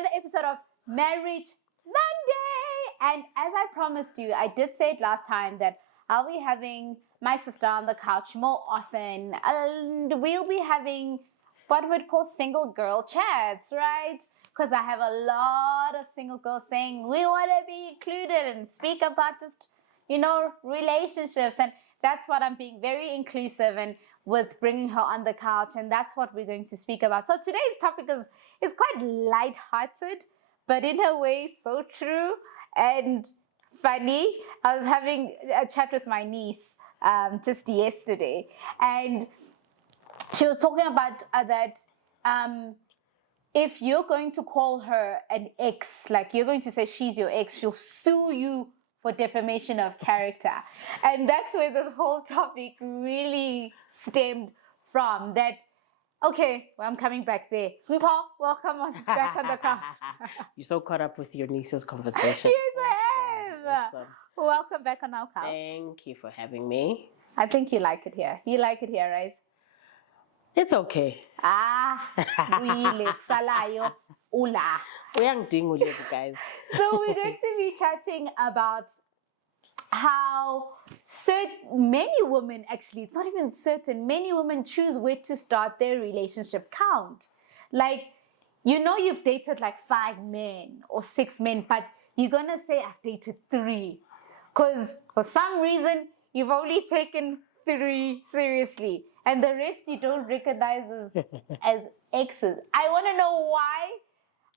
another episode of Marriage Monday. And as I promised you, I did say it last time that I'll be having my sister on the couch more often, and we'll be having what we'd call single girl chats, right? Because I have a lot of single girls saying we want to be included and speak about just, relationships. And that's what I'm being very inclusive and with bringing her on the couch, and that's what we're going to speak about. So today's topic is quite light-hearted, but in a way so true and funny. I was having a chat with my niece just yesterday, and she was talking about that if you're going to call her an ex, like you're going to say she's your ex, she'll sue you for defamation of character. And that's where this whole topic really stemmed from. That, okay, well, I'm coming back there. RuPaul, welcome back on the couch. You're so caught up with your niece's conversation. Yes, I am. Awesome. Welcome back on our couch. Thank you for having me. I think you like it here. You like it here, right? It's okay. Salayo, ula. Uyangidinga uLebo, guys. So we're going to be chatting about how many women, actually, it's not even certain, many women choose where to start their relationship count. Like, you've dated like 5 men or 6 men, but you're going to say, I've dated 3. Because for some reason, you've only taken 3 seriously. And the rest you don't recognize as exes. I want to know why.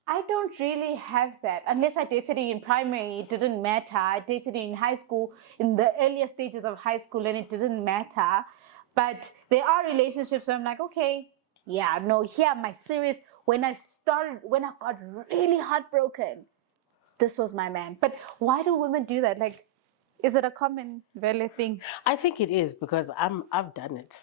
I don't really have that. Unless I dated you in primary, it didn't matter. I dated you in high school, in the earlier stages of high school, and it didn't matter. But there are relationships where I'm like, okay, yeah, no, here my serious. When I got really heartbroken, this was my man. But why do women do that? Like, is it a common valid thing? I think it is because I've done it.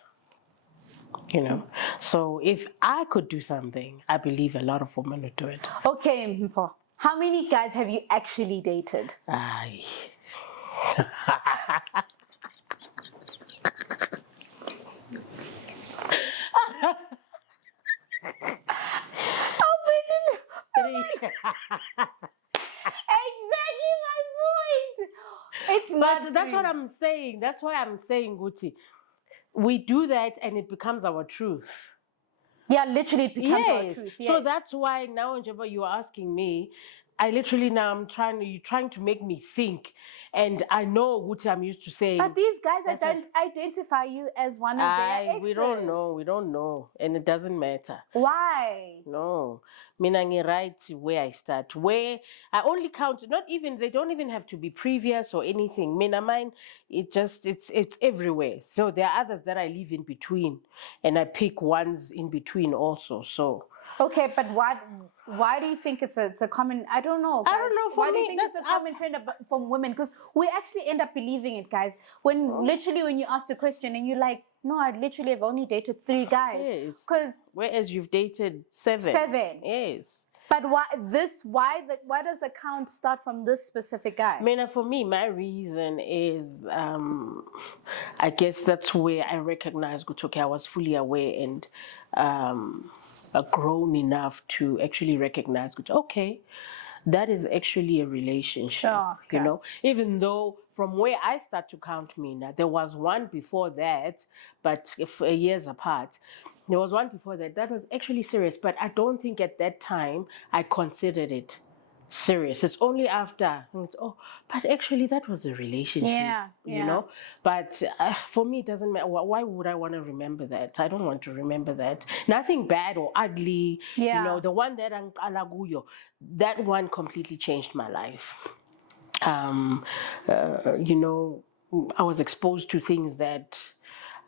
So if I could do something, I believe a lot of women would do it. Okay, Mpo. How many guys have you actually dated? Aye. Exactly my point. It's not. But that's what I'm saying. That's why I'm saying, Guti. We do that and it becomes our truth. Yeah, literally it becomes our truth. Yes. So that's why now, Njeba, you're asking me, you're trying to make me think. And I know what I'm used to saying. But these guys don't identify you as one of their exes. We don't know. And it doesn't matter. Why? No. Meaning right where I start. Where I only count, they don't even have to be previous or anything. Mine, it's everywhere. So there are others that I leave in between. And I pick ones in between also. So okay, but why do you think it's a common? I don't know. Guys. I don't know. Why do you think it's a common trend from women? Because we actually end up believing it, guys. When you ask the question and you're like, no, I literally have only dated 3 guys. Yes. Because whereas you've dated 7. 7. Yes. But why does the count start from this specific guy? I mean, for me, my reason is, I guess that's where I recognize, okay, I was fully aware and grown enough to actually recognize, okay, that is actually a relationship. Oh, okay. Even though from where I start to count Mina, there was one before that, but years apart. There was one before that was actually serious, but I don't think at that time I considered it serious. It's only after, but actually that was a relationship, But for me, it doesn't matter. Why would I want to remember that? I don't want to remember that. Nothing bad or ugly, the one that that one completely changed my life. I was exposed to things that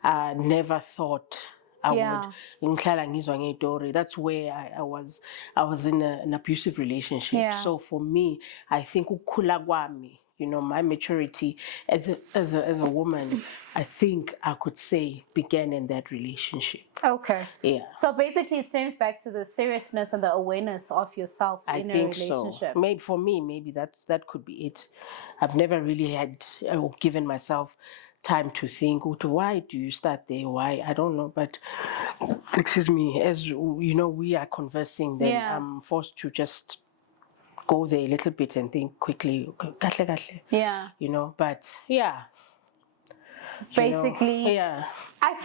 I never thought I would. That's where I was in an abusive relationship. Yeah. So for me, I think my maturity as a woman, I think I could say began in that relationship. Okay. Yeah. So basically it stems back to the seriousness and the awareness of yourself in a relationship. So. Maybe for me, that could be it. I've never really had given myself time to think, why do you start there? Why? I don't know. But, excuse me, as we are conversing, then I'm forced to just go there a little bit and think quickly, kahle, kahle, Yeah. you know, but yeah. Basically, yeah. I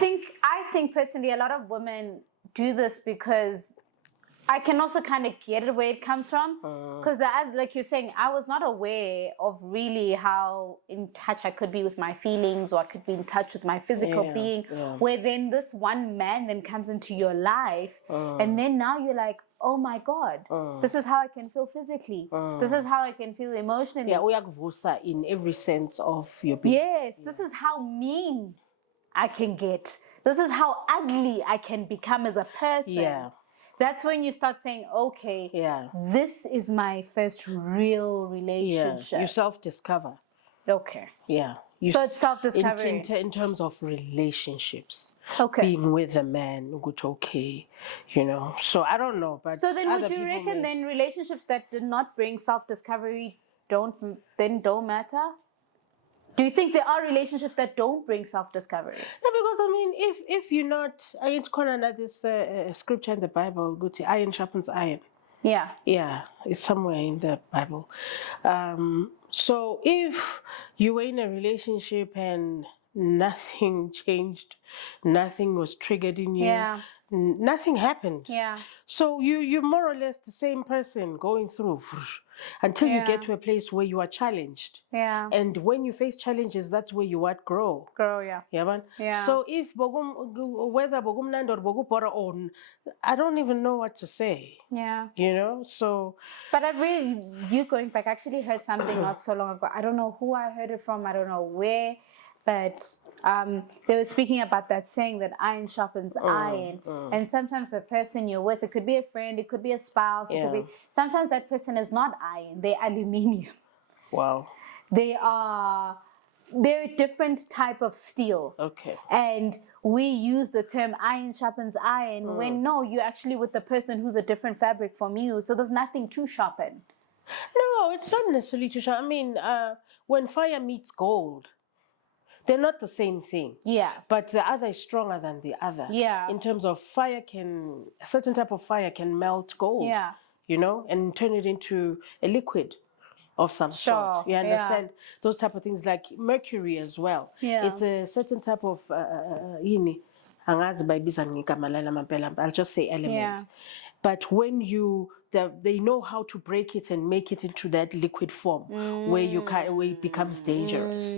think personally a lot of women do this because I can also kind of get it where it comes from. Because like you're saying, I was not aware of really how in touch I could be with my feelings, or I could be in touch with my physical being. Where then this one man then comes into your life, and then now you're like, oh my God, this is how I can feel physically. This is how I can feel emotionally. Yeah, uyakuvusa in every sense of your being. Yes, this is how mean I can get. This is how ugly I can become as a person. Yeah. That's when you start saying, okay, this is my first real relationship. Yeah. You self-discover. Okay. Yeah. So it's self-discovery. In terms of relationships. Okay. Being with a man, good, okay, you know. So I don't know, but so then would you reckon then relationships that did not bring self-discovery don't matter? Do you think there are relationships that don't bring self-discovery? No, because I mean, if you're not, I ain't corner this scripture in the Bible, good, iron sharpens iron. Yeah. Yeah, it's somewhere in the Bible. So if you were in a relationship and nothing changed, nothing was triggered in you, nothing happened. Yeah. So you're more or less the same person going through until you get to a place where you are challenged. Yeah. And when you face challenges, that's where you what grow. Yeah. Yeah, man. Yeah. So if whether bogum nand or bogu pora on, I don't even know what to say. Yeah. You know, so. But I really, you going back, I actually heard something not so long ago. I don't know who I heard it from. I don't know where, but they were speaking about that saying that iron sharpens iron. And sometimes the person you're with, it could be a friend, it could be a spouse, it could be. Sometimes that person is not iron; they're aluminium. Wow. They're a different type of steel. Okay. And we use the term iron sharpens iron when no, you're actually with the person who's a different fabric from you. So there's nothing to sharpen. No, it's not necessarily to sharpen. I mean, when fire meets gold, they're not the same thing. Yeah. But the other is stronger than the other. Yeah. In terms of a certain type of fire can melt gold. Yeah. You know, and turn it into a liquid of some sort. You understand? Those type of things, like mercury as well. Yeah. It's a certain type of I'll just say element. Yeah. But when they know how to break it and make it into that liquid form where it becomes dangerous.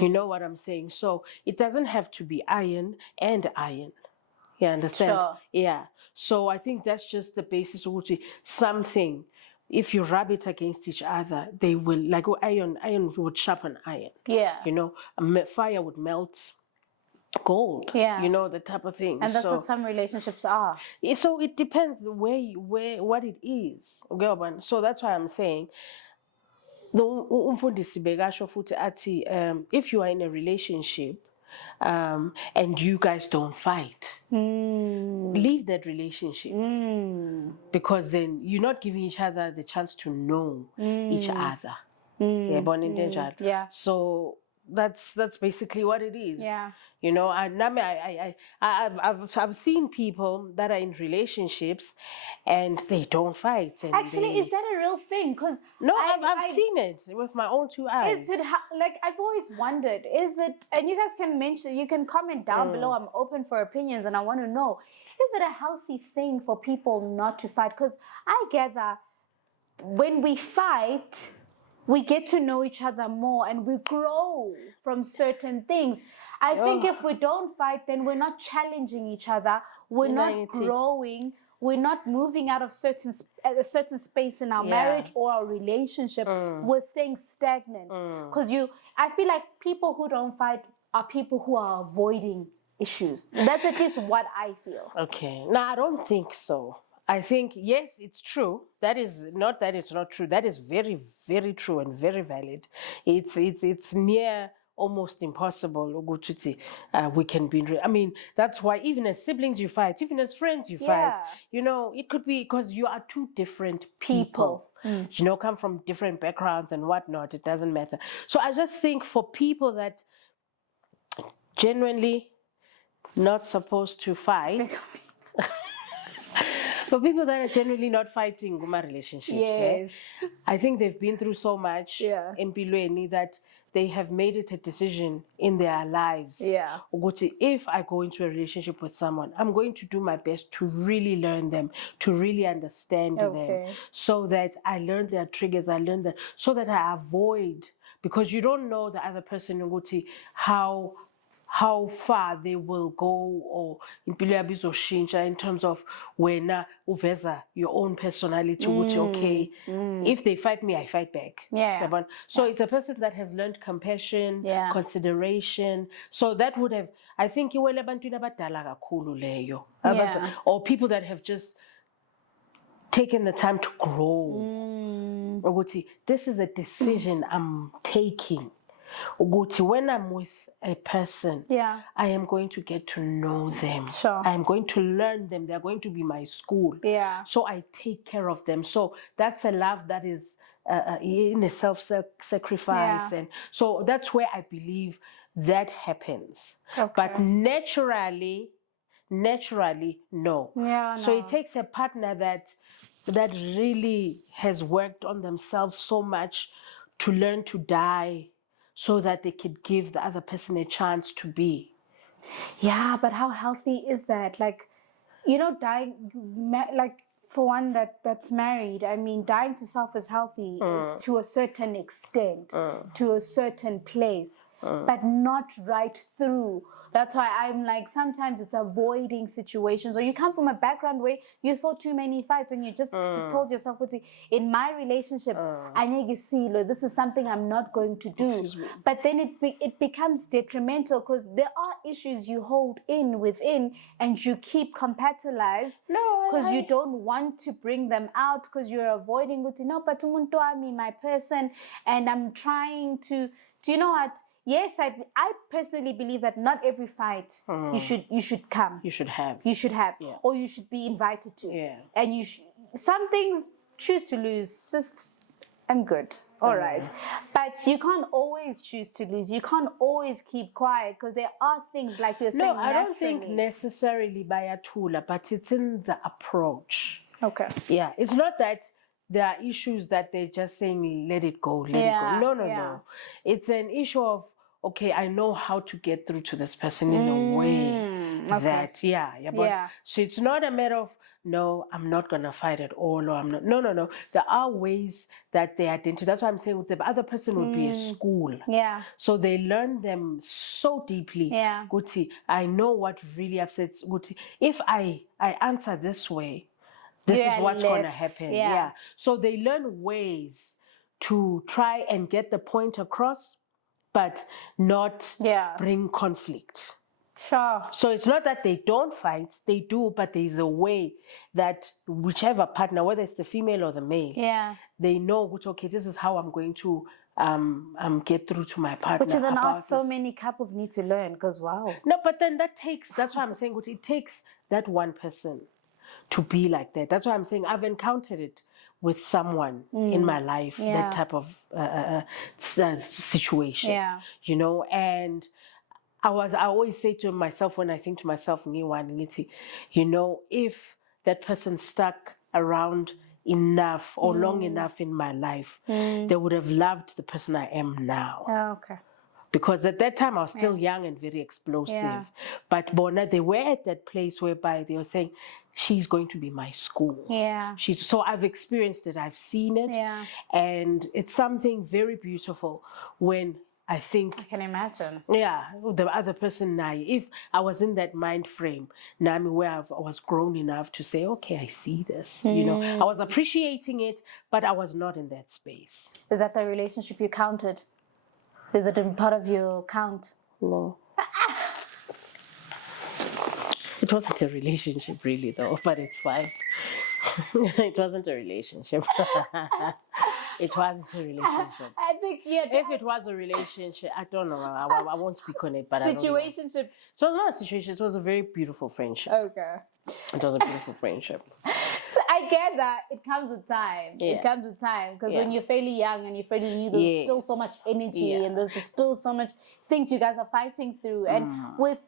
You know what I'm saying? So it doesn't have to be iron and iron. You understand? Sure. Yeah. So I think that's just the basis of something. If you rub it against each other, they will, like iron would sharpen iron. Yeah. You know, fire would melt gold. Yeah. You know, the type of thing. And that's what some relationships are. So it depends what it is. So that's why I'm saying, if you are in a relationship and you guys don't fight, leave that relationship, because then you're not giving each other the chance to know each other. Yeah. So that's basically what it is. Yeah. You know, I've seen people that are in relationships and they don't fight. And actually, is that a real thing? Because I've seen it with my own two eyes. Is it like, I've always wondered, is it, and you guys can mention, you can comment down below. I'm open for opinions and I want to know, is it a healthy thing for people not to fight? Because I gather when we fight, we get to know each other more and we grow from certain things. I think if we don't fight, then we're not challenging each other. We're not growing. We're not moving out of a certain space in our marriage or our relationship. We're staying stagnant. Because I feel like people who don't fight are people who are avoiding issues. That's at least what I feel. Okay. No, I don't think so. I think, yes, it's true. That is not that it's not true. That is very, very true and very valid. It's near almost impossible. We can be. I mean, that's why even as siblings you fight, even as friends you fight. You know, it could be because you are two different people. You know, come from different backgrounds and whatnot. It doesn't matter. So I just think for people that genuinely not supposed to fight. For people that are generally not fighting in my relationships, Yes. I think they've been through so much Yeah. empilweni that they have made it a decision in their lives. Yeah. Ukuthi, if I go into a relationship with someone, I'm going to do my best to really learn them, to really understand them, Okay. so that I learn their triggers, I learn that, so that I avoid, because you don't know the other person ukuthi, how far they will go, or impilo yabo izoshintsha in terms of wena uveza your own personality ukuthi, okay, if they fight me, I fight back. Yeah. Yabona? So it's a person that has learned compassion, Yeah. consideration. So that would have, I think, iwele ebantwini abadala kakhulu leyo. Yeah. Or people that have just taken the time to grow. Ukuthi, this is a decision I'm taking. Ukuthi, when I'm with a person, Yeah. I am going to get to know them. Sure. I am going to learn them. They're going to be my school. Yeah. So I take care of them. So that's a love that is in a self-sacrifice. Yeah. And so that's where I believe that happens. Okay. But naturally, no. Yeah. So no. it takes a partner that really has worked on themselves so much to learn to die, so that they could give the other person a chance to be. Yeah, but how healthy is that? Like, dying, like, for one that's married, I mean, dying to self is healthy. It's to a certain extent, to a certain place, but not right through. That's why I'm like, sometimes it's avoiding situations, or you come from a background where you saw too many fights and you just told yourself, in my relationship, this is something I'm not going to do. But then it becomes detrimental, because there are issues you hold within and you keep compartmentalized, because you don't want to bring them out, because you're avoiding no, but umuntu wami, my person, and I'm trying to, do you know what? Yes, I personally believe that not every fight you should come. You should have. Yeah. Or you should be invited to. Yeah. And some things choose to lose. Just, I'm good. All right. But you can't always choose to lose. You can't always keep quiet, because there are things like you're saying. No, I don't think necessarily bayatula, but it's in the approach. Okay. Yeah, it's not that there are issues that they're just saying, let it go, let it go. No. It's an issue of, okay, I know how to get through to this person in a way that, but so it's not a matter of, no, I'm not going to fight at all, or I'm not, no. There are ways that they identify. That's why I'm saying the other person would be a school. Yeah. So they learn them so deeply. Yeah. Guti, I know what really upsets Guti. If I answer this way, this is what's going to happen. Yeah. So they learn ways to try and get the point across, but not bring conflict. Sure. So it's not that they don't fight, they do, but there's a way that whichever partner, whether it's the female or the male, they know, okay, this is how I'm going to get through to my partner. Which is an art so many couples need to learn, because wow. No, but then that's why I'm saying it takes that one person to be like that. That's why I'm saying I've encountered it with someone in my life, that type of situation. Yeah. And I always say to myself, when I think to myself, if that person stuck around enough or long enough in my life, they would have loved the person I am now. Oh, okay. Because at that time I was still young and very explosive. Yeah. But Bona, they were at that place whereby they were saying, she's going to be my school. Yeah. So I've experienced it, I've seen it. Yeah. And it's something very beautiful when I think, I can imagine. Yeah, the other person, if I was in that mind frame, Nami, where I was grown enough to say, okay, I see this. I was appreciating it, but I was not in that space. Is that the relationship you counted? Is it in part of your count? No. It wasn't a relationship, really, though, but it's fine. It wasn't a relationship. It wasn't a relationship. I think, if it was a relationship, I don't know. I won't speak on it, but situationship. So it was not a situation. It was a very beautiful friendship. Okay. It was a beautiful friendship. So I get that it comes with time. Yeah. It comes with time, because when you're fairly young and you're fairly new, there's still so much energy and there's still so much things you guys are fighting through. And with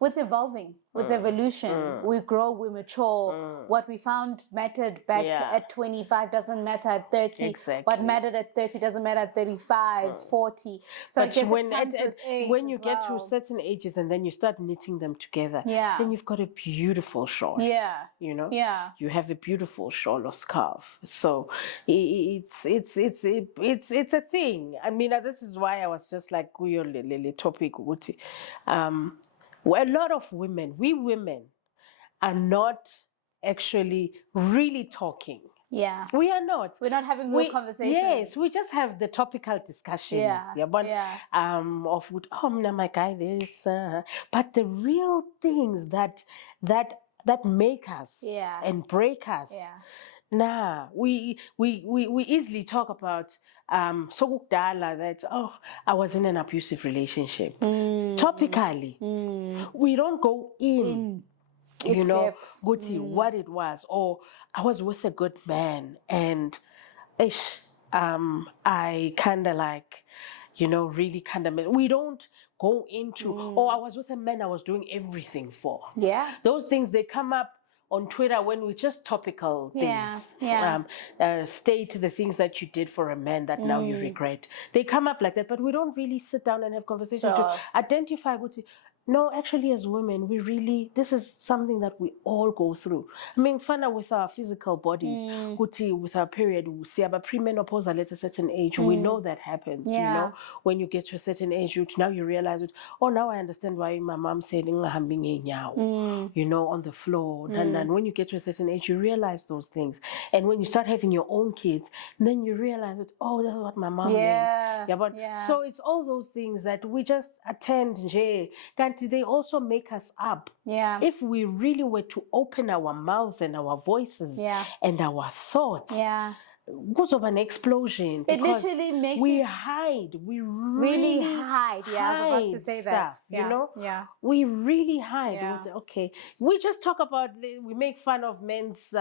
with evolving, with evolution, we grow, we mature. What we found mattered back at 25 doesn't matter at 30. Exactly. What mattered at 30 doesn't matter at 35, 40. So But I guess it comes with age when you as get to well. certain ages and then you start knitting them together, Yeah. then you've got a beautiful shawl. Yeah. You know? Yeah. You have a beautiful shawl or scarf. So it's a thing. I mean, this is why I was just like, topic. A lot of women, we women, are not actually really talking. Yeah. We are not. We're not having real conversations. Yes, we just have the topical discussions. Yeah. But of my guy this. But the real things that make us and break us. Yeah. Nah, we easily talk about that I was in an abusive relationship. Topically. We don't go in you know, Guti, what it was, or I was with a good man and I kind of like, really kind of, we don't go into, I was with a man I was doing everything for. Yeah. Those things, they come up on Twitter when we just topical things. State the things that you did for a man that now you regret. They come up like that, but we don't really sit down and have conversations to identify, Guti, no, actually, as women, this is something that we all go through. I mean, fana with our physical bodies, with our period, we see about premenopausal at a certain age. We know that happens, when you get to a certain age, now you realize it. Oh, now I understand why my mom said, on the floor. And when you get to a certain age, you realize those things. And when you start having your own kids, then you realize that, oh, that's what my mom meant. So it's all those things that we just attend, they also make us up. Yeah. If we really were to open our mouths and our voices and our thoughts, goes of an explosion. It literally makes we hide. We really hide. Yeah, I was about to say stuff, that. Yeah. We really hide. Yeah. Okay. We just talk about, we make fun of men's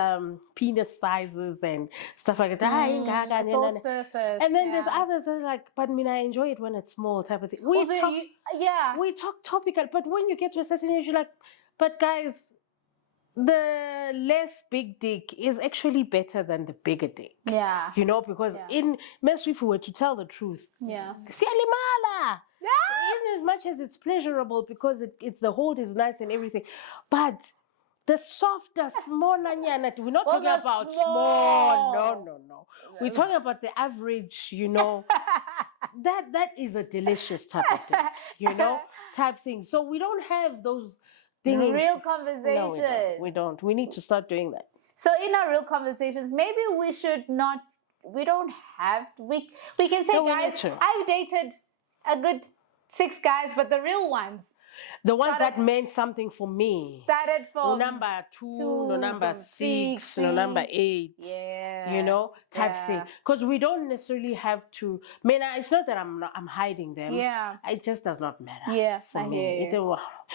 penis sizes and stuff like that. It's all surface. And then there's others that are like, but I enjoy it when it's small type of thing. We talk topical, but when you get to a certain age, you're like, but guys, the less big dick is actually better than the bigger dick. Yeah. Because in if we were to tell the truth, siyalimala. Even as much as it's pleasurable because it's the hold is nice and everything, but the softer, smaller nyana, we're not talking about small. No. We're talking about the average, that is a delicious type of thing, type thing. So we don't have those things. Real conversations. No, we don't. We need to start doing that. So in our real conversations, maybe we should not, we don't have, we can say, guys, I've dated a good 6 guys, but the real ones. The ones that meant something for me. Started from number 2, number 6, number 8. Yeah. Type thing. Because we don't necessarily have to. It's not that I'm hiding them. Yeah. It just does not matter. Yeah. For me.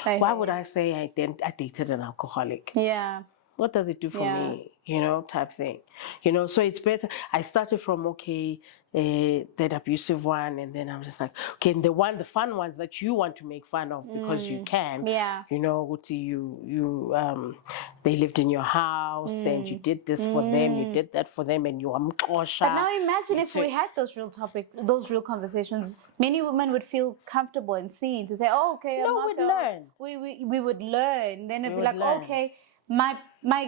Why would I say I dated an alcoholic? Yeah. What does it do for me? Type thing. So it's better. I started from that abusive one, and then I'm just like, okay, and the fun ones that you want to make fun of because you can. Yeah. They lived in your house and you did this for them, you did that for them, and you are mkosha. But now imagine if we had those real conversations, many women would feel comfortable and seen to say, oh, okay, we'd learn. We would learn. Then it'd be like, okay,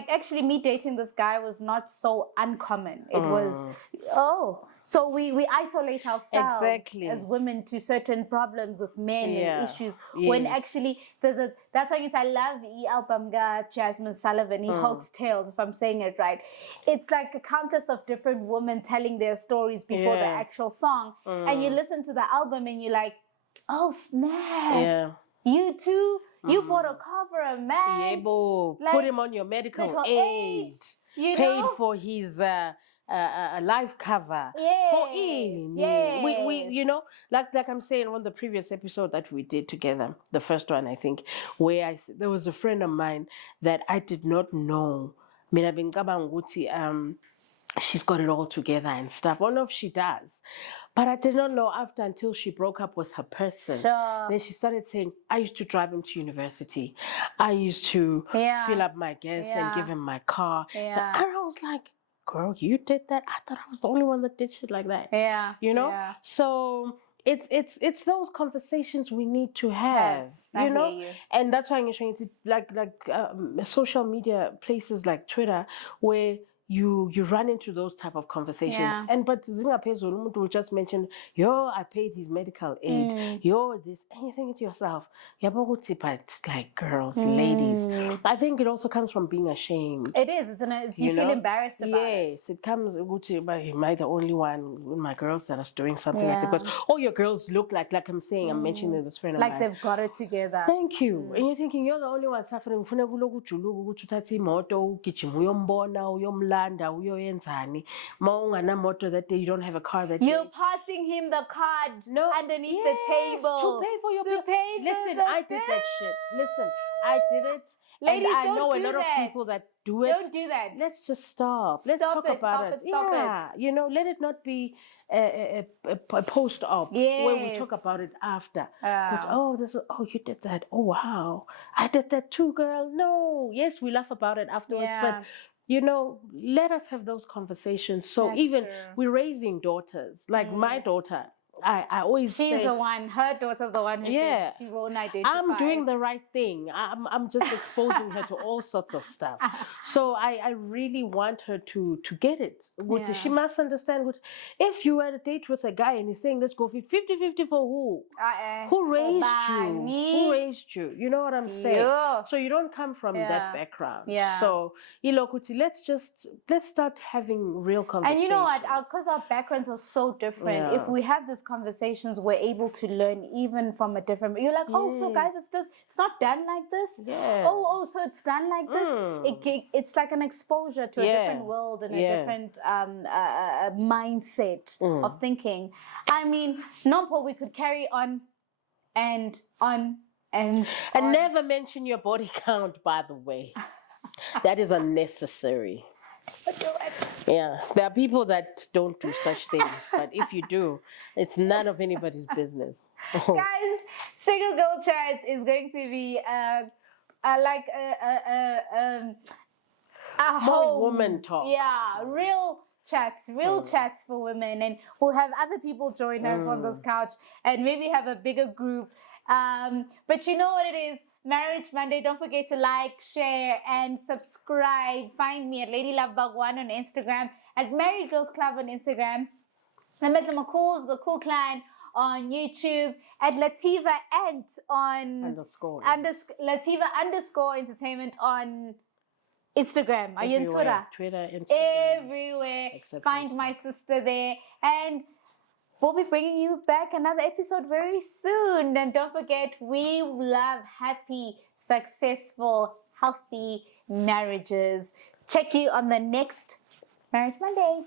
actually me dating this guy was not so uncommon. It was, so we isolate ourselves as women to certain problems with men and issues. When actually that's why I love the album Jasmine Sullivan. He Hoax Tales, if I'm saying it right. It's like a countless of different women telling their stories before the actual song. And you listen to the album and you're like, oh snap. Yeah. You too? You bought a car for a man. Put him on your medical aid. Paid for his life cover. For him. We like I'm saying on the previous episode that we did together, the first one I think, where there was a friend of mine that I did not know. she's got it all together and stuff. I don't know if she does. But I did not know until she broke up with her person. Sure. Then she started saying, I used to drive him to university. I used to fill up my gas and give him my car. Yeah. And I was like, girl, you did that? I thought I was the only one that did shit like that. Yeah. You know? Yeah. So it's those conversations we need to have. You know? And that's why I'm trying to like social media places like Twitter where you run into those type of conversations. Yeah. And but Zingaphezulu, umuntu will just mention, yo, I paid his medical aid, yo, this, and you think to yourself, yabo ukuthi, but like girls, ladies. I think it also comes from being ashamed. It is. You feel embarrassed about it. Yes, it comes, am I the only one with my girls that are doing something like that? Because all your girls look like I'm saying, I'm mentioning this friend of mine. Like they've got it together. Thank you. And you're thinking, you're the only one suffering. Ufuna kulokujuluka ukuthi uthathe imoto ugijima uyombona uyomlanda uyoyenzani ma unganamoto that day, you don't have a car that you're day. passing him the card underneath the table to pay for your listen, I did that shit. Listen, I did it. Ladies, and I don't know a do lot of that. people that do it. Don't do that. Let's just stop. Let's talk about it. Yeah, you know, let it not be a post-op where we talk about it after. But you did that. Oh wow, I did that too, girl. No, yes, we laugh about it afterwards, but you know, let us have those conversations. So we're raising daughters. Like my daughter, I always say... She's the one, her daughter's the one who says she won't identify. I'm doing the right thing. I'm just exposing her to all sorts of stuff. So I really want her to get it. She must understand if you had a date with a guy and he's saying, let's go 50-50 for who? Who raised you? Who raised you? You know what I'm saying? Yeah. So you don't come from that background. Yeah. So, let's start having real conversations. And you know what? Because our backgrounds are so different, if we have this conversations, we're able to learn even from a different... You're like, so guys, it's not done like this? Yeah. So it's done like this? It's like an exposure to a different world and a different mindset of thinking. I mean, Nompo, we could carry on and on and on. Never mention your body count, by the way. That is unnecessary. Yeah, there are people that don't do such things, but if you do, it's none of anybody's business. Guys, Single Girl Chat is going to be a whole woman talk. Yeah, real chats for women, and we'll have other people join us on this couch, and maybe have a bigger group. But you know what it is. Marriage Monday. Don't forget to like, share, and subscribe. Find me at Lady Love Bhagwan on Instagram, at Married Girls Club on Instagram, and the Cool Clan on YouTube, at Lativa Ant on Lativa _ Entertainment on Instagram. Are you on Twitter? Twitter, Instagram. Everywhere. Find my sister there, and we'll be bringing you back another episode very soon. And don't forget, we love happy, successful, healthy marriages. Check you on the next Marriage Monday.